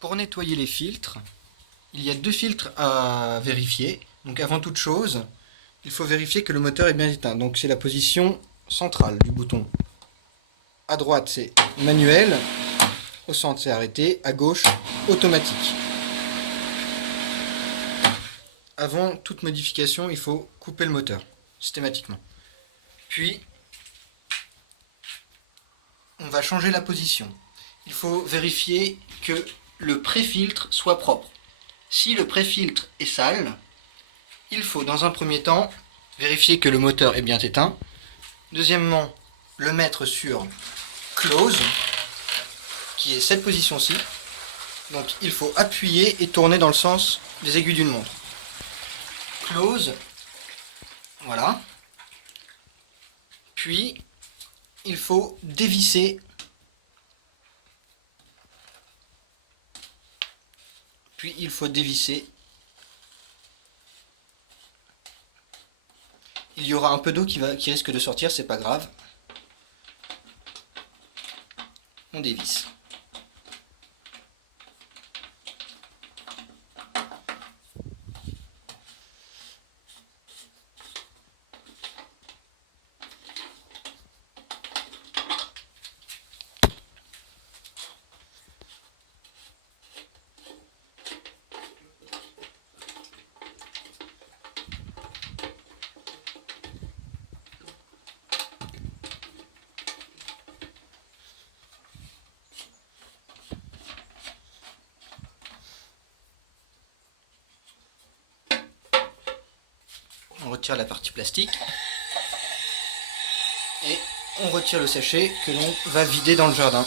Pour nettoyer les filtres, il y a deux filtres à vérifier. Donc avant toute chose, il faut vérifier que le moteur est bien éteint. Donc c'est la position centrale du bouton. À droite c'est manuel, au centre c'est arrêté, à gauche automatique. Avant toute modification, il faut couper le moteur systématiquement. Puis on va changer la position. Il faut vérifier que le pré-filtre soit propre. Si le pré-filtre est sale, il faut dans un premier temps vérifier que le moteur est bien éteint. Deuxièmement, le mettre sur close, qui est cette position-ci. Donc il faut appuyer et tourner dans le sens des aiguilles d'une montre. Close, voilà. Puis il faut dévisser. Puis il faut dévisser. Il y aura un peu d'eau qui risque de sortir, c'est pas grave. On dévisse. On retire la partie plastique et on retire le sachet que l'on va vider dans le jardin.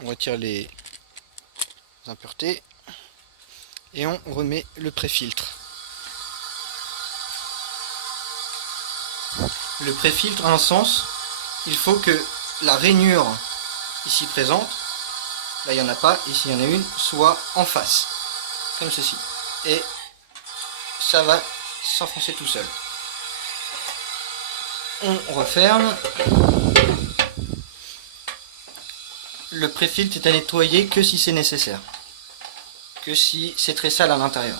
On retire les impuretés et on remet le pré-filtre. Le pré-filtre a un sens, il faut que la rainure ici présente, là il n'y en a pas, ici il y en a une, soit en face, comme ceci. Et ça va s'enfoncer tout seul. On referme. Le pré-filtre est à nettoyer que si c'est nécessaire, que si c'est très sale à l'intérieur.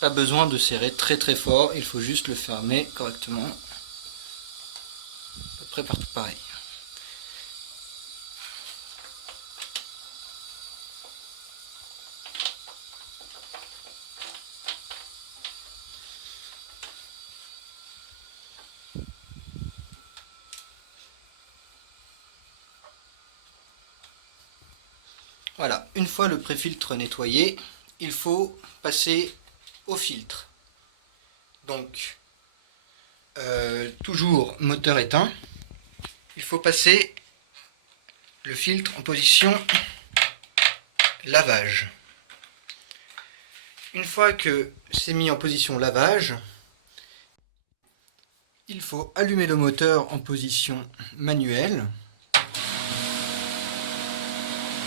Pas besoin de serrer très très fort, il faut juste le fermer correctement. À peu près partout pareil. Voilà, une fois le pré-filtre nettoyé, il faut passer au filtre. Donc, toujours moteur éteint, il faut passer le filtre en position lavage. Une fois que c'est mis en position lavage, il faut allumer le moteur en position manuelle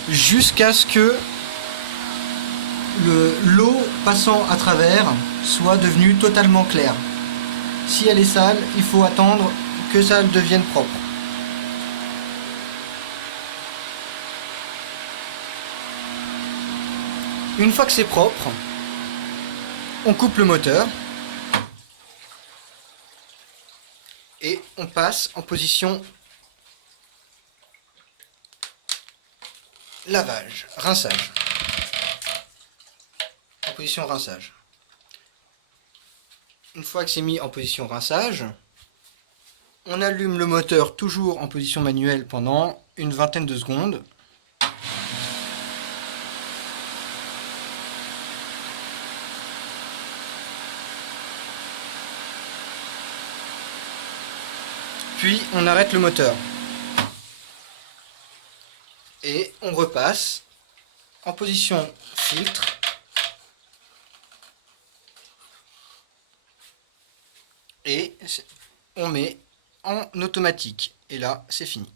jusqu'à ce que l'eau passant à travers soit devenue totalement claire. Si elle est sale, il faut attendre que ça devienne propre. Une fois que c'est propre, on coupe le moteur et on passe en position lavage, rinçage. En position rinçage. Une fois que c'est mis en position rinçage, on allume le moteur toujours en position manuelle pendant une vingtaine de secondes. Puis on arrête le moteur. Et on repasse en position filtre. Et on met en automatique. Et là, c'est fini.